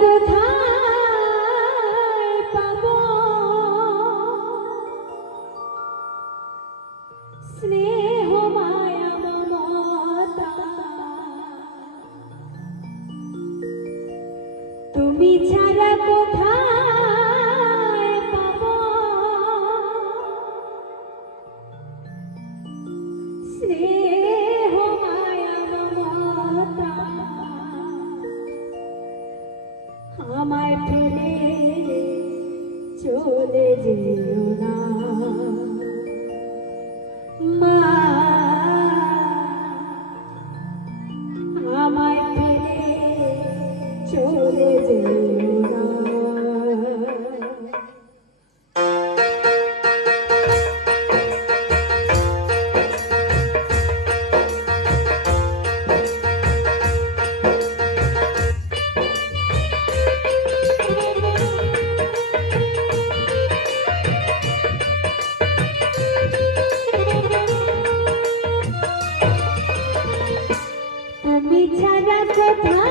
কোথায় পাবো স্নেহ মায়া মমতা, তুমি ছাড়া কোথায় পাবো স্নেহ মায়া মমতা, আমায় ফেলে চলে যেও না মা, আমায় ফেলে চলে যেও না। তুমি ছাড়া কোথায়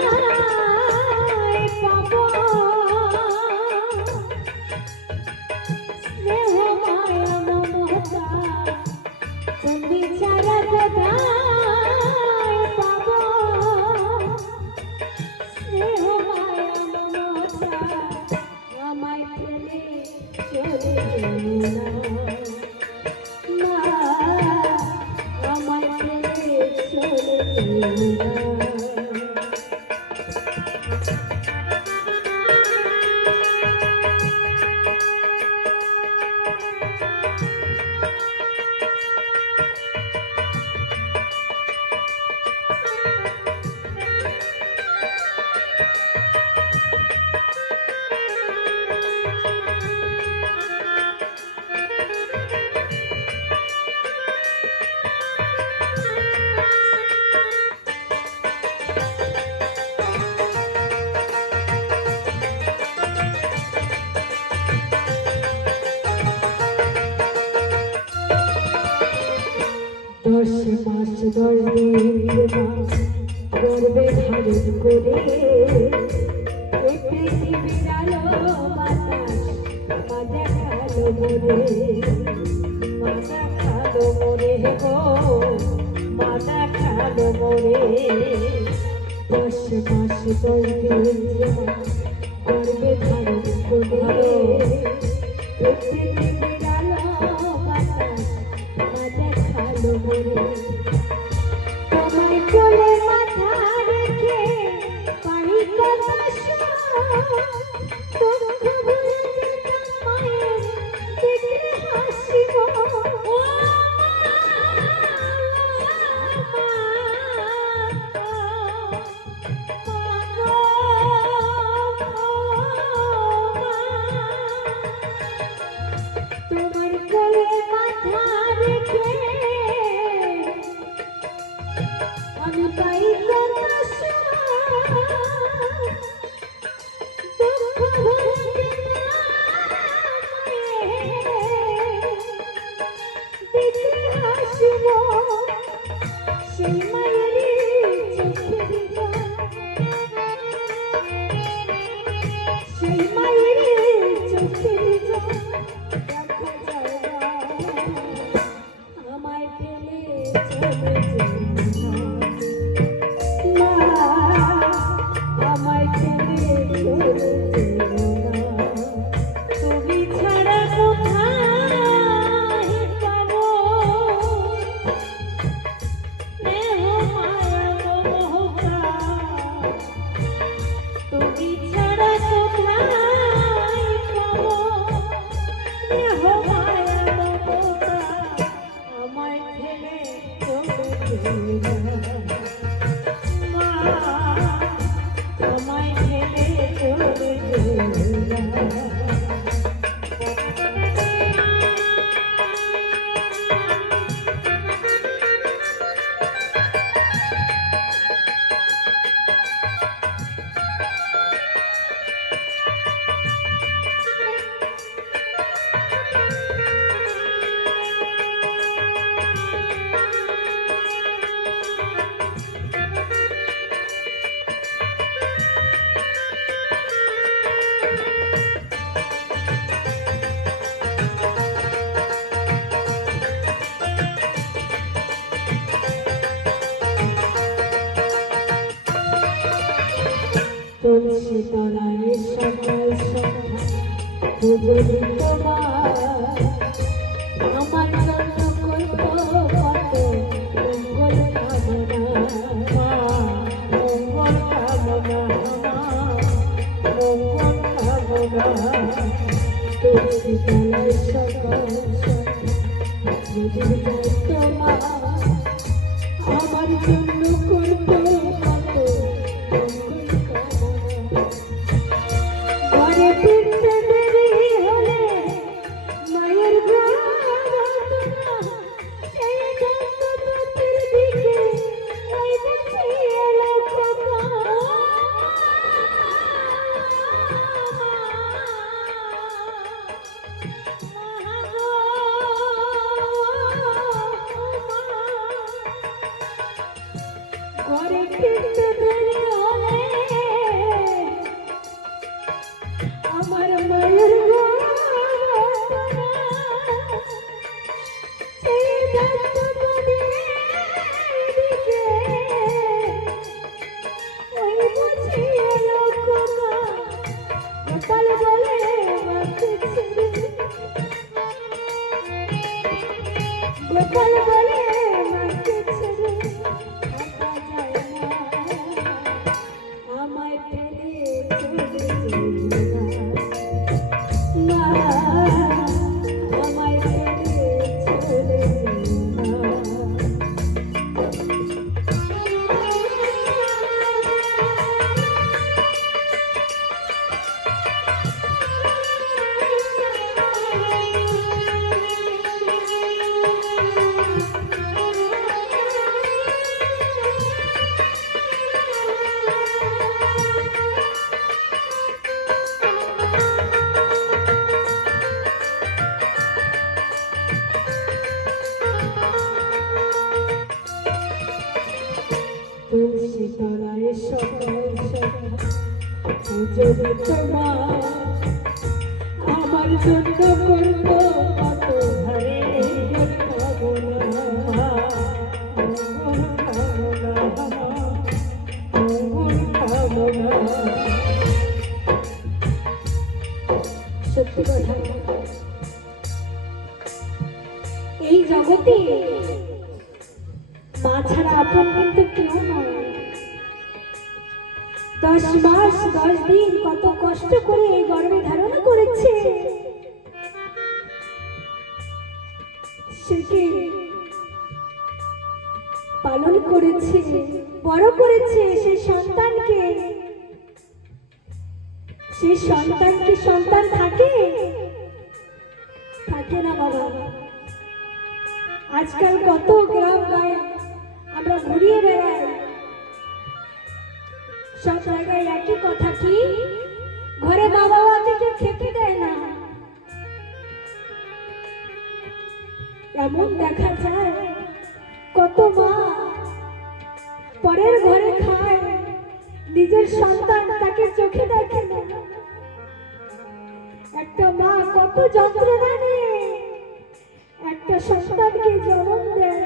পাবো স্নেহ মায়া মমতা, তুমি ছাড়া কোথায় পাবো স্নেহ মায়া মমতা, আমায় ফেলে চলে যেও না মা, আমায় ফেলে চলে যেও না। দশ মাস 10 দিন মা গর্বে ধারণ করে, এই পৃথিবীর আলো বাতাস মা দেখালো মোরে, মা দেখালো মোরে গো, মা দেখালো মোরে। 10 মাস 10 দিন মা গর্বে ধারণ করে, এই পৃথিবীর আলো বাতাস মা দেখালো মোরে, তোমায় কোলে মাথা রেখে পাই কথা দুঃখ ভুলে যেতাম মায়ের দেখে হাসিব, তুলসী তলায় সকাল সন্ধ্যা পুজো তোমার আমার জন্য করতো কত মঙ্গল কামনা মঙ্গল কামনা মঙ্গল কামনা তুলসী তলায় সকাল সন্ধ্যা পুজো তোমার আমার জন্য করতো কত মঙ্গল কামনা ঘরে ফিরতে দেরি হলে মায়ের প্রার্থনা সেই জগতের দিকে ওই দেখিয়ে লক্ষ্য ঘরে ফিরতে দেরি হলে আমার মায়ের সেই দিকে ওই বুঝিয়ে গোপাল বলে গোপাল বলে মাকে ছেড়ে থাকা যায় না আমায় ফেলে চলে যেও না আমায় ফেলে চলে যেও না তুলসী তলায় সকাল সন্ধ্যা পুজো তোমার আমার জন্য করতো কত ঘরে কামনা মঙ্গল কামনা মঙ্গল কামনা সত্যি কথা এই জগতে মা ছাড়া আপন কিন্তু কেউ নয় 10 মাস 10 দিন কত কষ্ট করে এই গর্ভে ধারণ করেছে সেকে পালন করেছে বড় করেছে সেই সন্তানকে সন্তান থাকে না বাবা আজকাল কত গ্রাম গায়ে আমরা ঘুরিয়ে বেড়াই সব জায়গায় একই কথা কি ঘরে বাবা মাকে কেউ খেতে দেয় না এমন দেখা যায় কত মা পরের ঘরে খায় নিজের সন্তান তাকে চোখে দেখে না একটা মা কত যন্ত্রণা নিয়ে একটা সন্তানকে জন্ম দেয়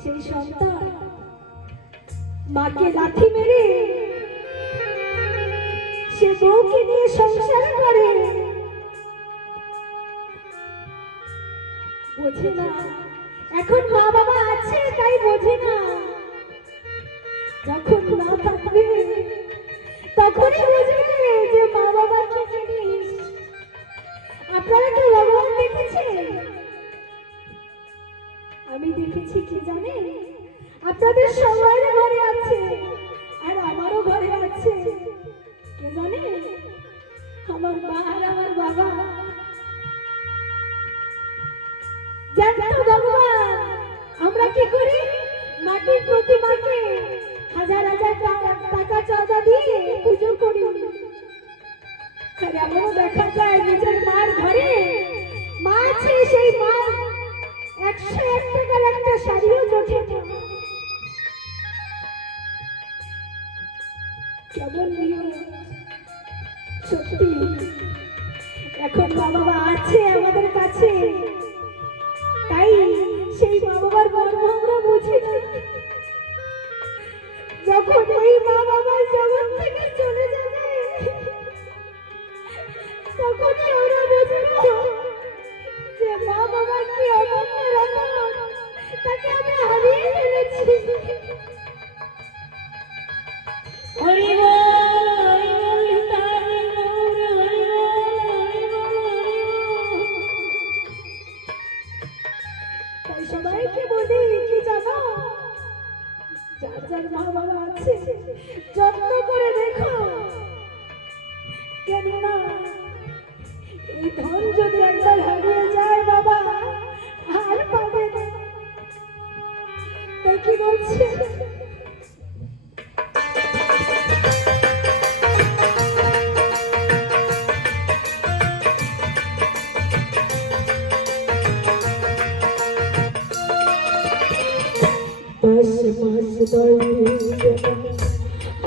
সেই সন্তান মাকে লাথি মেরে সে বউকে নিয়ে সংসার করে বোঝে না এখন মা বাবা আছে তাই বোঝে না যখন না থাকবে তখনই বুঝবে যে মা বাবা কি জিনিস আপনারা কি ভগবান দেখেছেন আমি দেখেছি কি জানেন আপনাদের সবার ঘরে আছে আর আমারও ঘরে আছে কে জানে আমার মা আর আমার বাবা জানতো ভগবান আমরা কি করি মাটির প্রতিমাকে হাজার হাজার টাকা চাঁদা দিয়ে পুজো করি আর এমনও দেখা যায় নিজের মার ঘরে মা আছে সেই মা 101 টাকার একটা শাড়িও জোটে না কেমন নিয়ম সত্যি এখন মা বাবা আছে আমাদের কাছে তাই সেই মা বাবার মর্ম আমরা বুঝি না যখন ওই মা বাবার জগৎ থেকে চলে যাবে তখনই ওরা বুঝবো যে মা বাবা কি অমূল্য রতন, তাকে আমি হারিয়ে ফেলেছি। হরি বল, হরি বল, নিতাই গৌর হরি বল, হরি বল, হরি বল। তাই সবাইকে বলি কি জানো, যার যার মা বাবা আছে যত্ন করে দেখো, কেননা এই ধন যদি একবার হারিয়ে যায় বাবা আর পাবে না। তাই কি বলছে, দশ মাস 10 দিন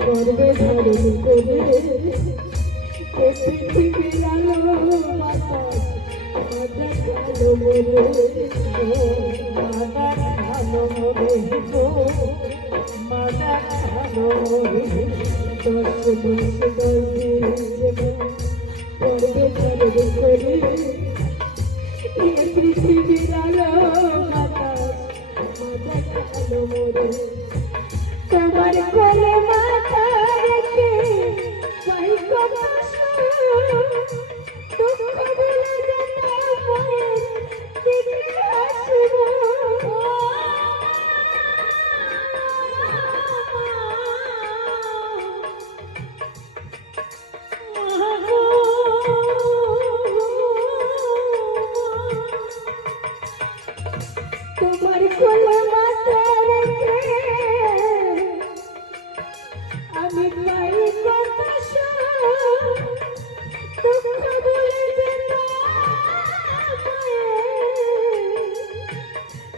গর্বে ধারণ করে পৃথিবীর আলো বাতাস মাদা খালো মোরে, মাদা খালো মোরে গো, মাদা খালো মোরে। 10 মাস 10 দিন গর্বে ধারণ করে পৃথিবীর আলো বাতাস মাদা খালো মোরে। তোমার কোলে মাথা রেখে পাই কত দুঃখ বলে যেতে পারে দিকে আসব। তোমার কোলে মাথা রেখে আমি পাই কত দুঃখ বলে যেতে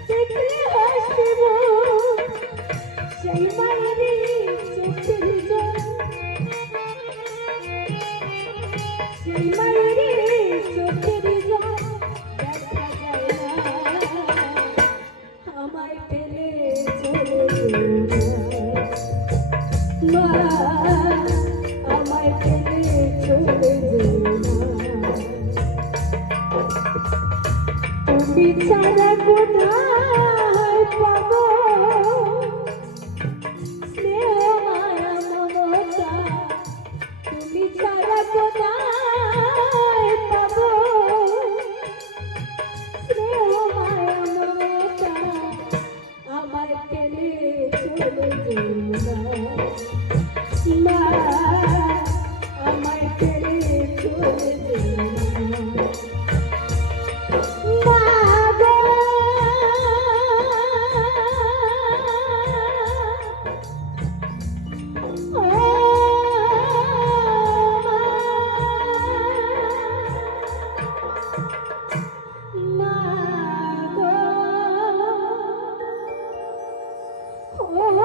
দেখলে হাসব। সেই মায়েরই চোখের জল, সেই মায়েরই চোখের জল দেখা যায় না, আমায় ফেলে চলে মা, আমায় ফেলে চলে তুমি ছাড়া কোথায় পাবো স্নেহ মায়া মমতা, তুমি ছাড়া কোথায় পাবো স্নেহ মায়া মমতা, আমায় ফেলে চলে মা, আমায় ফেলে চলে মা গো। মা গো, ও